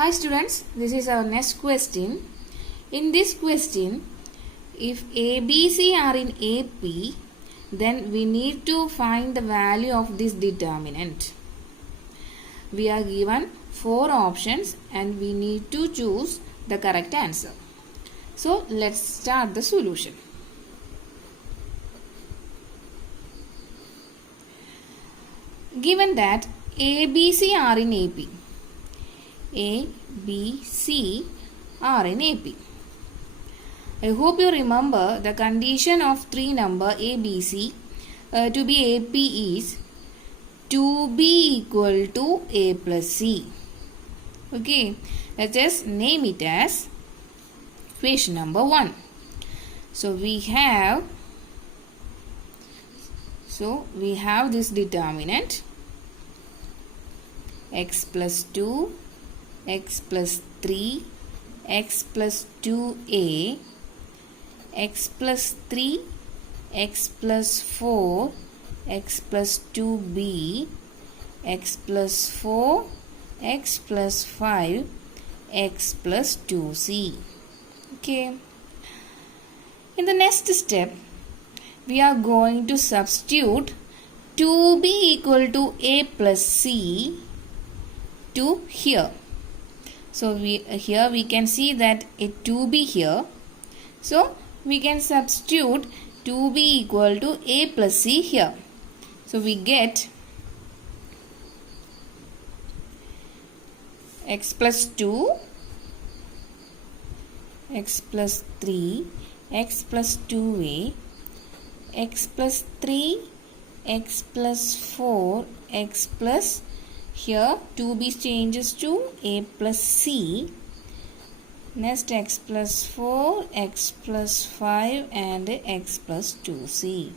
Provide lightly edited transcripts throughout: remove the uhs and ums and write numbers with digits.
Hi students, this is our next question. In this question, if ABC are in AP, then we need to find the value of this determinant. We are given 4 options and we need to choose the correct answer. So let's start the solution. Given that ABC are in AP, A, B, C are in AP. I hope you remember the condition of 3 number ABC to be AP is to be equal to A plus C. Okay, let's just name it as equation number 1. So we have this determinant x plus 2, x plus 3, x plus 2a, x plus 3, x plus 4, x plus 2b, x plus 4, x plus 5, x plus 2c. Okay. In the next step, we are going to substitute 2b equal to a plus c to here. So here we can see that it 2b here. So we can substitute 2b equal to a plus c here. So we get x plus 2, x plus 3, x plus 2a, x plus 3, x plus 4, x plus here 2b changes to a plus c. Next x plus 4, x plus 5 and x plus 2c.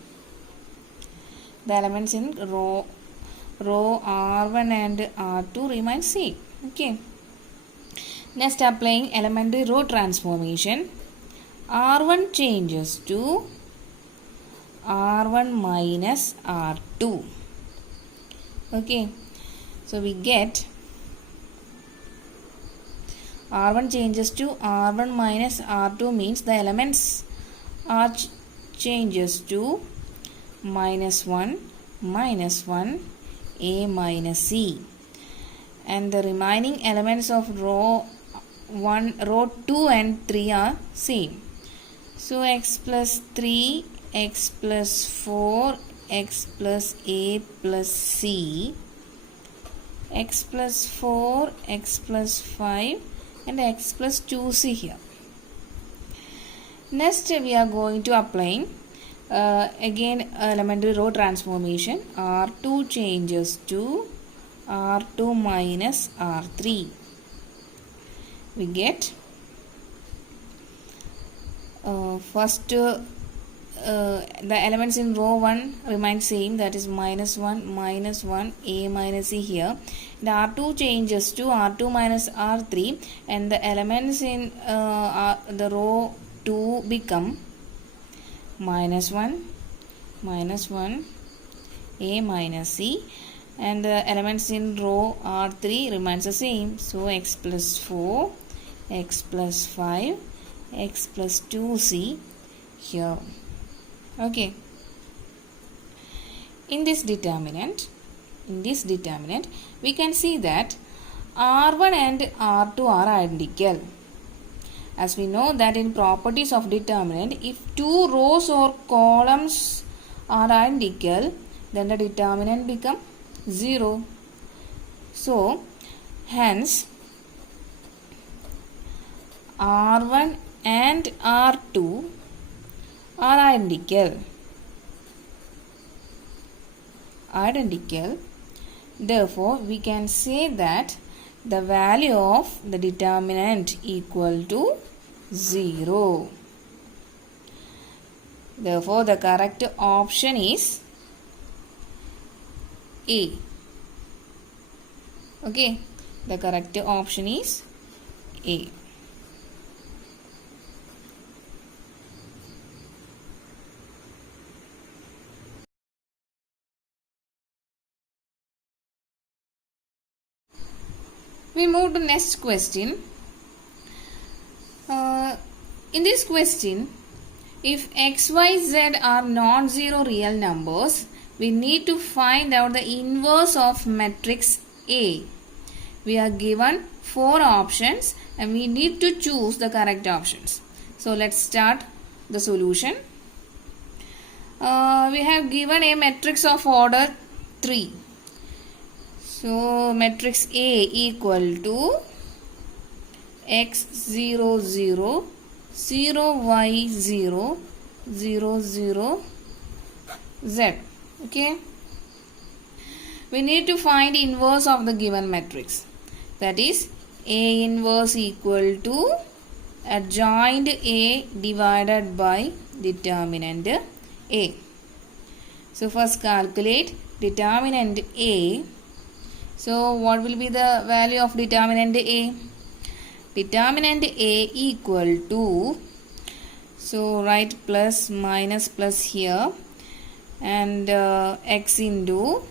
The elements in row R1 and R2 remain same. Okay. Next applying elementary row transformation. R1 changes to R1 minus R2. Okay. So we get R1 changes to R1 minus R2 means the elements are changes to minus 1, A minus C. And the remaining elements of row 2 and 3 are same. So x plus 3, x plus 4, x plus A plus C, x plus 4, x plus 5 and x plus 2c here. Next we are going to apply again elementary row transformation. R2 changes to R2 minus R3. We get first the elements in row 1 remain same, that is minus 1, A minus C here. The R2 changes to R2 minus R3 and the elements in the row 2 become minus 1, A minus C, and the elements in row R3 remains the same. So x plus 4, x plus 5, x plus 2c here. Okay. In this determinant, we can see that R1 and R2 are identical. As we know that in properties of determinant, if two rows or columns are identical, then the determinant becomes 0. So, hence, R1 and R2 are identical. Therefore, we can say that the value of the determinant equal to 0. Therefore, the correct option is A. Okay, the correct option is A. We move to next question. In this question, if x, y, z are non-zero real numbers, we need to find out the inverse of matrix A. We are given 4 options and we need to choose the correct options. So let's start the solution. We have given a matrix of order 3. So matrix A equal to x 0 0 0 y 0 0 0 z. Okay, we need to find inverse of the given matrix, that is A inverse equal to adjoint A divided by determinant A. So first calculate determinant A. So what will be the value of determinant A? Determinant A equal to, so write plus minus plus here, and x into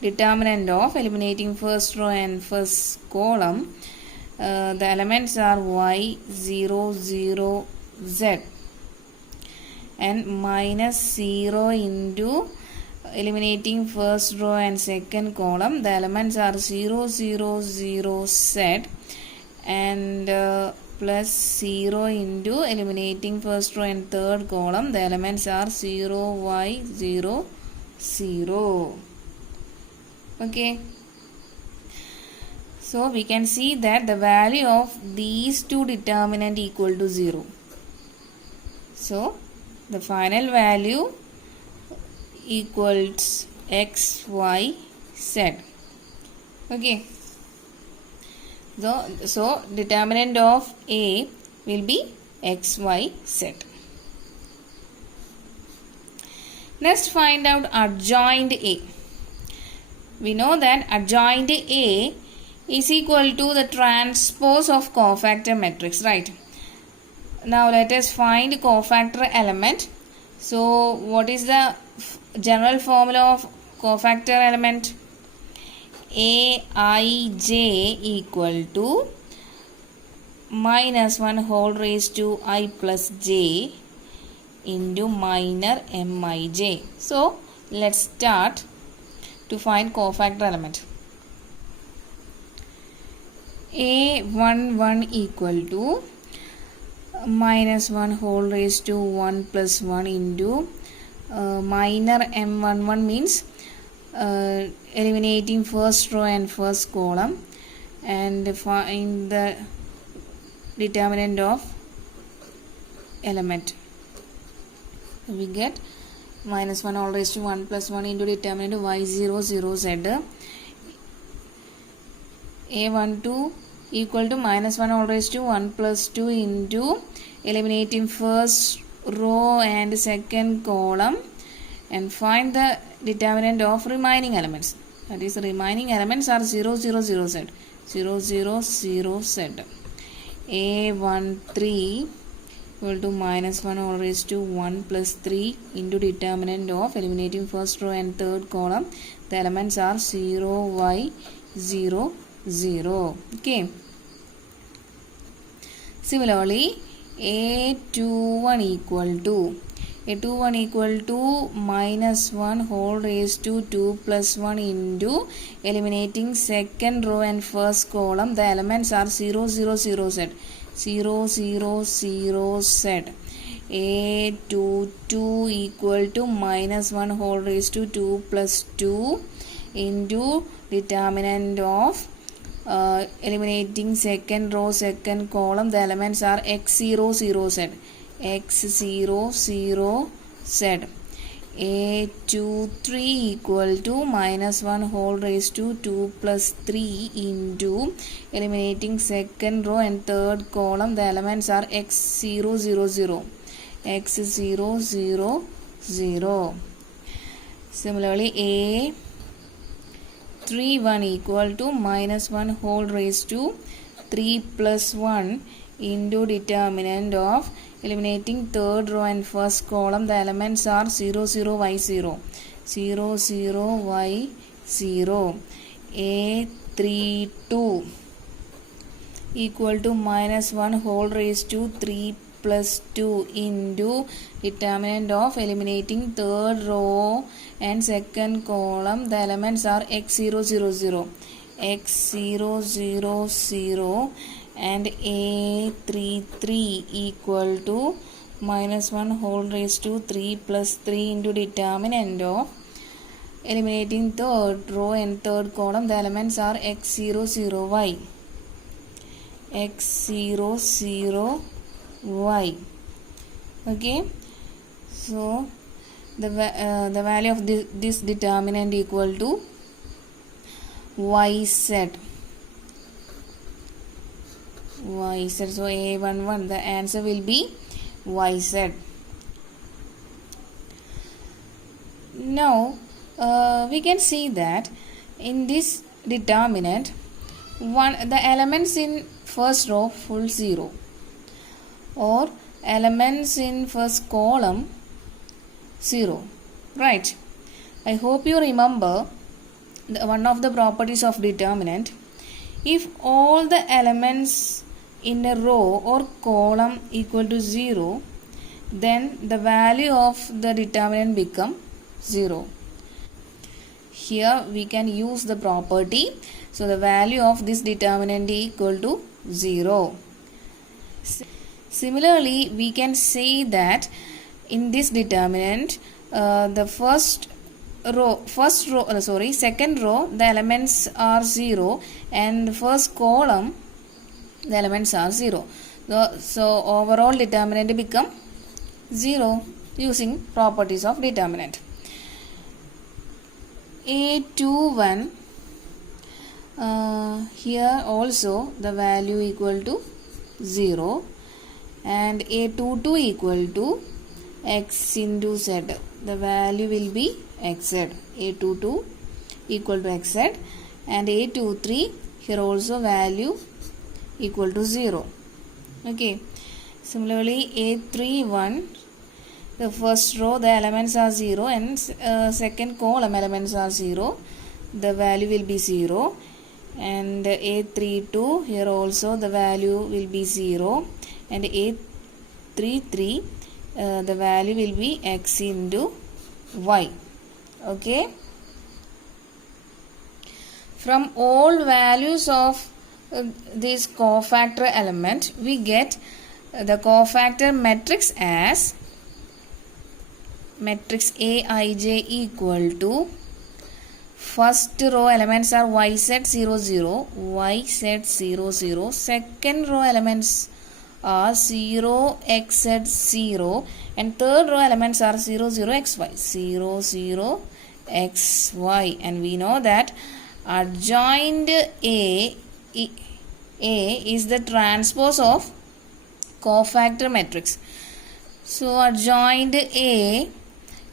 determinant of eliminating first row and first column. The elements are y 0 0 z, and minus 0 into eliminating first row and second column. The elements are 0 0 0 z, and plus 0 into eliminating first row and third column. The elements are 0 y 0 0. Okay, so we can see that the value of these two determinant equal to 0. So the final value equals x y z. Okay, so determinant of A will be x y z. Next, find out adjoint A. We know that adjoint A is equal to the transpose of cofactor matrix, right? Now let us find cofactor element. So what is the general formula of cofactor element? Aij equal to minus 1 whole raised to I plus j into minor mij. So let's start to find cofactor element. A11 equal to minus 1 whole raised to 1 plus 1 into minor m11 means eliminating first row and first column, and find the determinant of element. We get minus 1 all raised to 1 plus 1 into determinant y0 0 z. A12 equal to minus 1 all raised to 1 plus 2 into eliminating first row and second column, and find the determinant of remaining elements. That is, the remaining elements are 0 0 0 z 0 0 0 z. A13 equal to minus 1 all raised to 1 plus 3 into determinant of eliminating first row and third column. The elements are 0 y 0 0. Okay, similarly A21 equal to minus 1 whole raised to 2 plus 1 into eliminating second row and first column. The elements are 0 0 0 z 0 0 0 z. A22 equal to minus 1 whole raised to 2 plus 2 into determinant of eliminating second row second column. The elements are x0 0 z x0 0 z. A23 equal to minus 1 whole raised to 2 plus 3 into eliminating second row and third column. The elements are x0 0 0 x0 0 0. Similarly A31 equal to minus 1 whole raised to 3 plus 1 into determinant of eliminating third row and first column. The elements are 0 0 y 0 0 0 y 0. A32 equal to minus 1 whole raised to 3 plus 2 into determinant of eliminating third row and second column. The elements are x0, 0, 0, x0, 0, 0 and a3, 3 equal to minus 1 whole raised to 3 plus 3 into determinant of eliminating third row and third column. The elements are x0, 0, y. x0, 0, y. Okay. So, the value of this determinant equal to y set. Y set. So, A11, the answer will be y set. Now, we can see that in this determinant, the elements in first row full 0 or elements in first column 0, right? I hope you remember one of the properties of determinant. If all the elements in a row or column equal to 0, then the value of the determinant become 0. Here we can use the property. So the value of this determinant equal to 0. Similarly, we can say that in this determinant, the second row, the elements are 0 and first column, the elements are 0. So overall determinant become 0 using properties of determinant. A21, here also the value equal to 0 and A22 equal to x into z. The value will be xz. A22 equal to xz and A23, here also value equal to 0. Okay. Similarly, A31, the first row the elements are 0 and second column elements are 0. The value will be 0. And A32, here also the value will be 0. And A33, the value will be x into y. Okay. From all values of this cofactor element, we get the cofactor matrix as matrix Aij equal to first row elements are y set 0, 0, y set 0, 0. Second row elements are 0, x set 0 and third row elements are 0, 0, xy. 0, 0, xy. And we know that adjoint A is the transpose of cofactor matrix. So adjoint A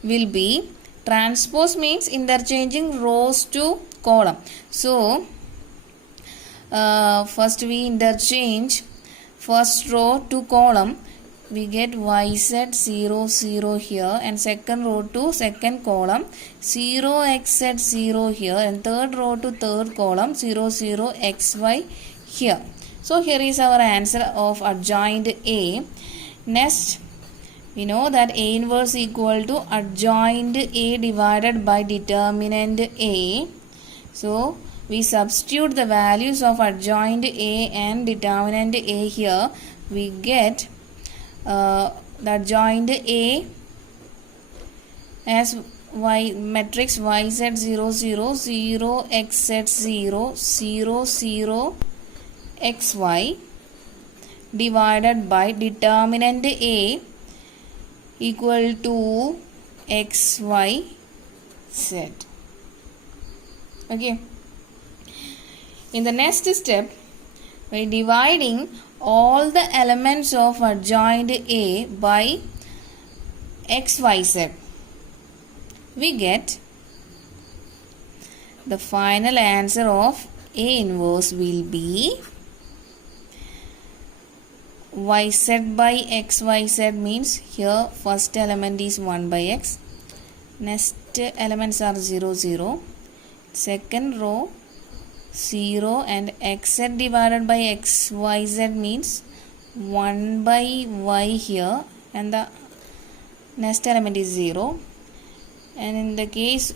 will be, transpose means interchanging rows to column. So first we interchange first row to column, we get y set 0, 0 here and second row to second column 0, x set 0 here and third row to third column 0, 0, xy here. So here is our answer of adjoint A. Next, we know that A inverse equal to adjoint A divided by determinant A. So we substitute the values of adjoint A and determinant A here. We get the adjoint A as y matrix y set 0, 0, 0, x set 0, 0, 0, xy divided by determinant A equal to xy z. Okay. In the next step, by dividing all the elements of adjoint A by xyz, we get the final answer of A inverse will be y set by xyz means here first element is 1 by x, next elements are 0, 0, second row 0 and xz divided by xyz means 1 by y here and the next element is 0. And in the case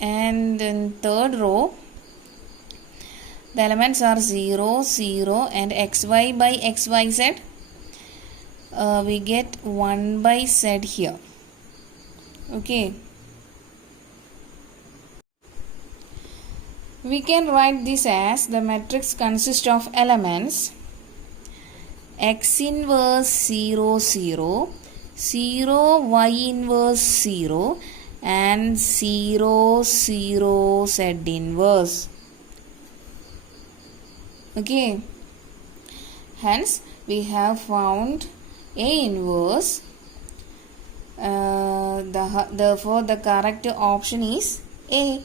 and in third row the elements are 0, 0 and xy by xyz. We get 1 by z here. Okay. We can write this as the matrix consists of elements x inverse 0, 0, 0, y inverse 0 and 0, 0, z inverse. Okay. Hence, we have found A inverse. Therefore, the correct option is A.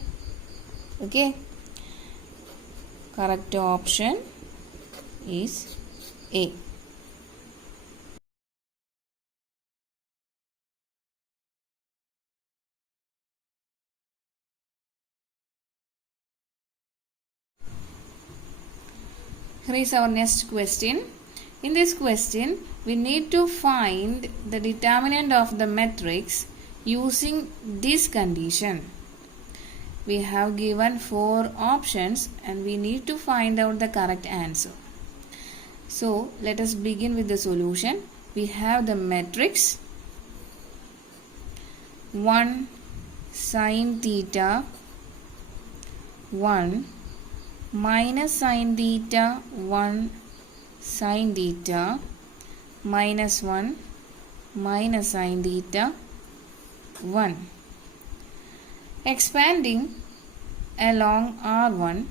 Okay. Correct option is A. Here is our next question. In this question, we need to find the determinant of the matrix using this condition. We have given 4 options and we need to find out the correct answer. So, let us begin with the solution. We have the matrix 1 sin theta 1 minus sin theta 1 sin theta minus 1 minus sin theta 1. Expanding along R1,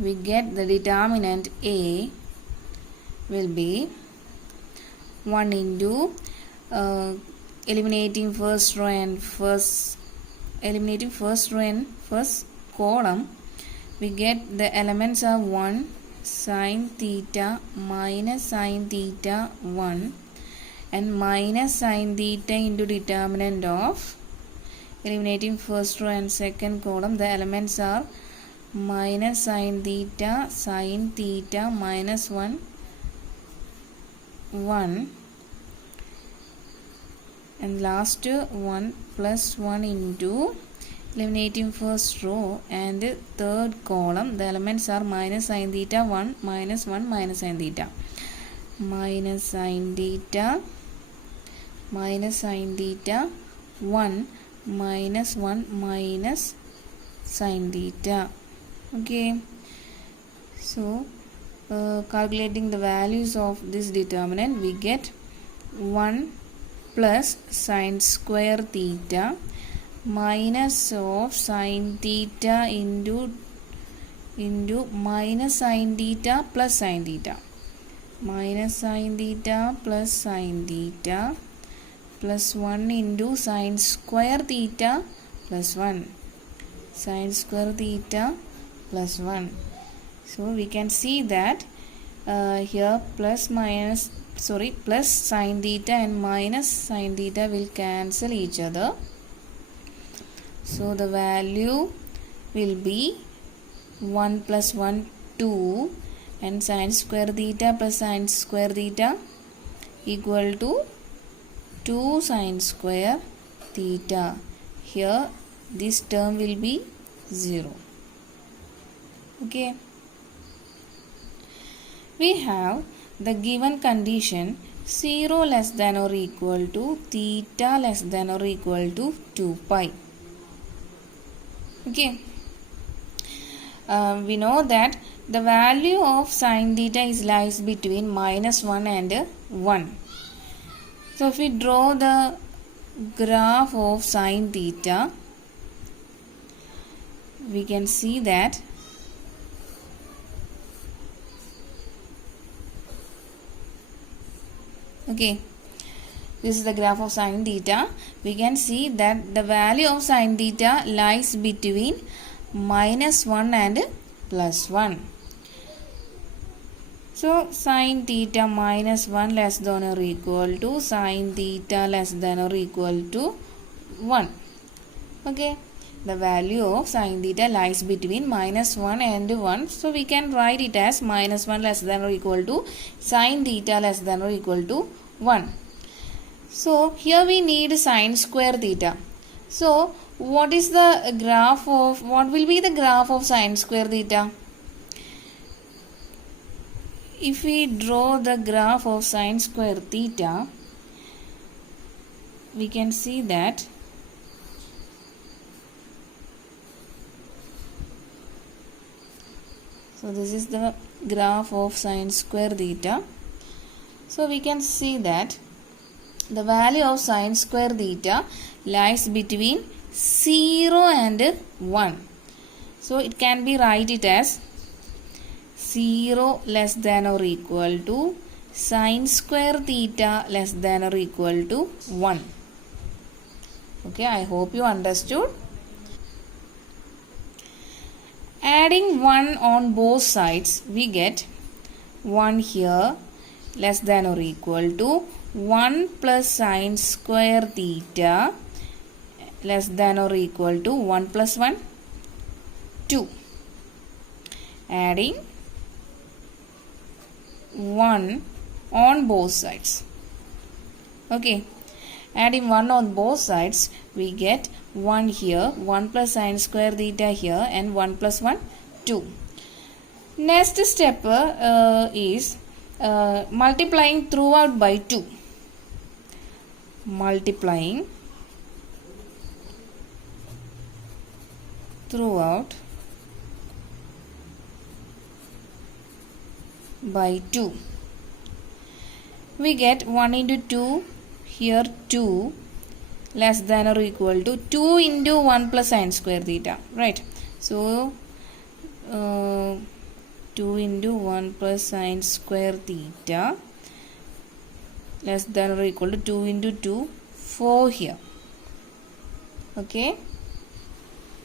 we get the determinant A will be 1 into eliminating first row and first column. We get the elements are 1 sin theta minus sin theta 1 and minus sin theta into determinant of eliminating first row and second column. The elements are minus sin theta minus 1 1 and last one plus 1 into eliminating first row and third column. The elements are minus sin theta 1 minus 1 minus sin theta minus sin theta minus sin theta 1 minus 1 minus sin theta. Okay. So, calculating the values of this determinant, we get 1 plus sin square theta minus of sin theta into minus sin theta plus sin theta minus sin theta plus sin theta plus 1 into sin square theta plus 1 sin square theta plus 1. So we can see that here plus sin theta and minus sin theta will cancel each other. So the value will be 1 plus 1 2 and sin square theta plus sin square theta equal to 2 sin square theta. Here this term will be 0. Okay. We have the given condition 0 less than or equal to theta less than or equal to 2 pi. Okay. We know that the value of sin theta lies between minus 1 and 1. So if we draw the graph of sin theta, we can see that okay, this is the graph of sin theta. We can see that the value of sin theta lies between minus 1 and plus 1. So sin theta minus 1 less than or equal to sin theta less than or equal to 1. Okay, the value of sine theta lies between minus 1 and 1. So we can write it as minus 1 less than or equal to sine theta less than or equal to 1. So here we need sine square theta. So what will be the graph of sine square theta? If we draw the graph of sine square theta, we can see that so this is the graph of sine square theta. So we can see that the value of sine square theta lies between 0 and 1. So it can be write it as 0 less than or equal to sine square theta less than or equal to 1. Okay, I hope you understood. Adding 1 on both sides, we get 1 here less than or equal to 1 plus sine square theta less than or equal to 1 plus 1, 2. Adding 1 on both sides. Okay, adding 1 on both sides, we get 1 here, 1 plus sine square theta here, and 1 plus 1, 2. Next step is multiplying throughout by 2. Multiplying throughout by 2. We get 1 into 2, here 2 less than or equal to 2 into 1 plus sine square theta, right? So 2 into 1 plus sine square theta less than or equal to 2 into 2, 4 here. Okay,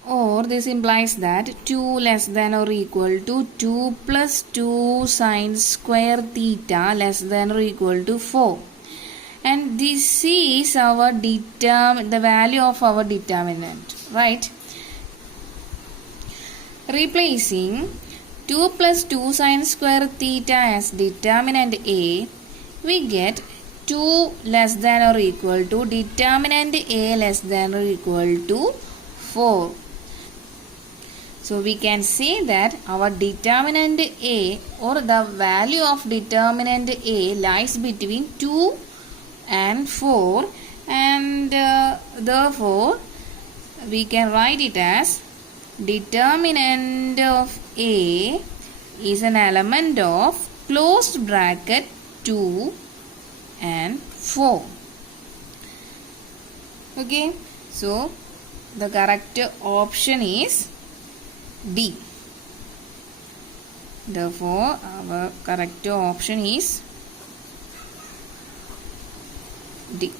or this implies that 2 less than or equal to 2 plus 2 sine square theta less than or equal to 4. And this is our the value of our determinant, right? Replacing 2 plus 2 sine square theta as determinant A, we get 2 less than or equal to determinant A less than or equal to 4. So we can say that our determinant A or the value of determinant A lies between 2 and 4, and therefore we can write it as determinant of A is an element of closed bracket 2 and 4. Okay, so the correct option is D. Therefore our correct option is D.